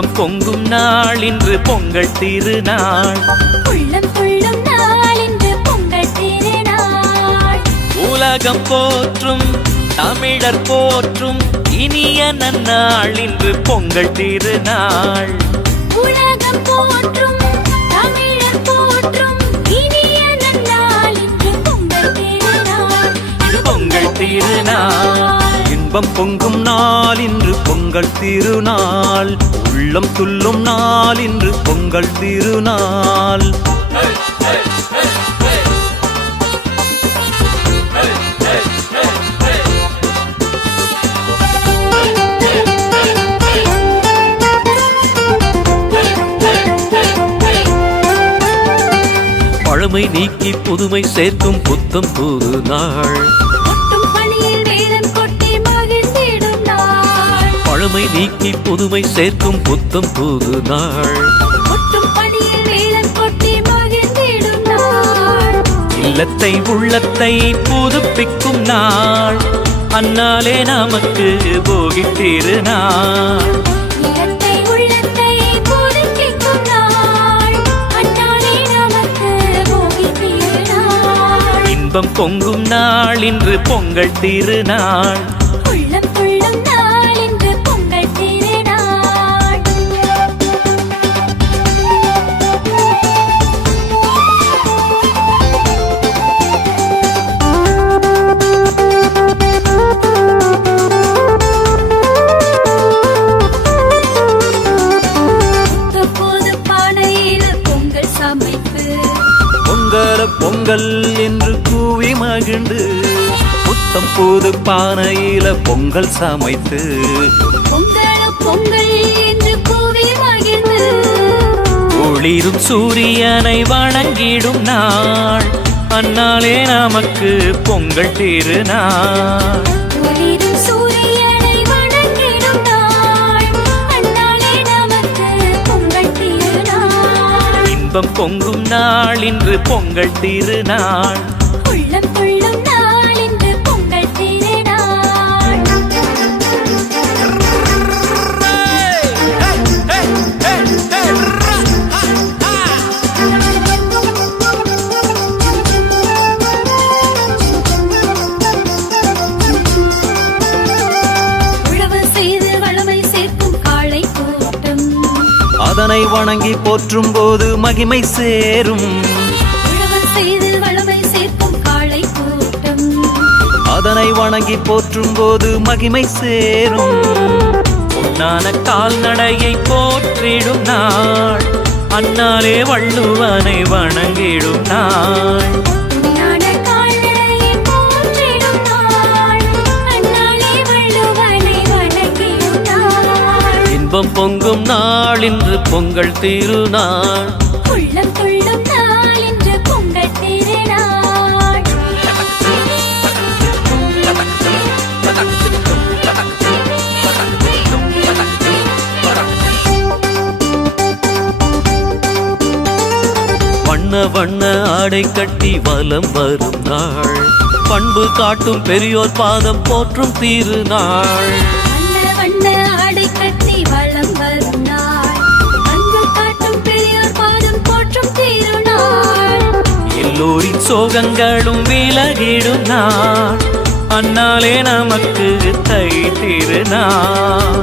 இன்பம் பொங்கும் நாள் இன்று பொங்கல் திருநாள். உள்ளம் கொள்ளும் நாள் இன்று பொங்கல் திருநாள். உலகம் போற்றும் தமிழர் போற்றும் இனிய நன்னாள் இன்று பொங்கல் திருநாள். உலகம் போற்றும் தமிழர் போற்றும் இனிய நன்னாள் இன்று பொங்கல் திருநாள். இது பொங்கல் திருநாள். இன்பம் பொங்கும் நாள் இன்று பொங்கல் திருநாள். உள்ளம் துள்ளும் நாள் இன்று பொங்கல் திருநாள். பழமை நீக்கி புதுமை சேர்க்கும் புத்தம் புது நாள். பழமை நீக்கி புதுமை சேர்க்கும் புத்தம் புது நாள். இல்லத்தை உள்ளத்தை புதுப்பிக்கும் நாள். அந்நாளே நமக்கு போகி திருநாள். இன்பம் பொங்கும் நாள் இன்று பொங்கல் திருநாள். உள்ளம் கொள்ளும் நாள் இன்று பொங்கல் திருநாள். புது பானையில் பொங்கல் சமைத்து பொங்கல பொங்கல் என்று கூவி மகிழ்ந்து புத்தம் புது பானையில பொங்கல் சமைத்து பொங்கல் பொங்கல் என்று கூவி மகிழ்ந்து ஒளிரும் சூரியனை வணங்கிடும் நாள். அந்நாளே நமக்கு பொங்கல் திருநாள். ஒளிரும் சூரியனை வணங்கிடும் நாள். அந்நாளே நமக்கு பொங்கல் திருநாள். இன்பம் பொங்கும் நாள் இன்று பொங்கல் திருநாள். உள்ளம் கொள்ளும் நாள் இன்று பொங்கல் திருநாள். உழவு செய்து வளமை சேர்க்கும் காளை கூட்டம் அதனை வணங்கி போற்றும் போது மகிமை சேரும். உழவு செய்து வளமை சேர்க்கும் காளை கூட்டம் அதனை வணங்கி போற்றும் போது மகிமை சேரும். பொன்னான கால்நடையை போற்றிடும் நாள். அந்நாளே வள்ளுவனை வணங்கிடும் நாள். ஞான கால்நடையை போற்றிடும் நாள். அந்நாளே வள்ளுவனை வணங்கிடும் நாள். இன்பம் பொங்கும் நாள் இன்று பொங்கல் திருநாள். உள்ளம் கொள்ளும் நாள் இன்று பொங்கல் திருநாள். வண்ண வண்ண ஆடை கட்டி வலம் வரும் நாள். பண்பு காட்டும் பெரியோர் பாதம் போற்றும் திருநாள். வண்ண வண்ண ஆடை கட்டி வலம் வரும் நாள். அன்பு காட்டும் பெரியோர் பாதம் போற்றும் திருநாள். எல்லோரின் சோகங்களும் விலகிடும் நாள். அந்நாளே நமக்கு தை திருநாள்.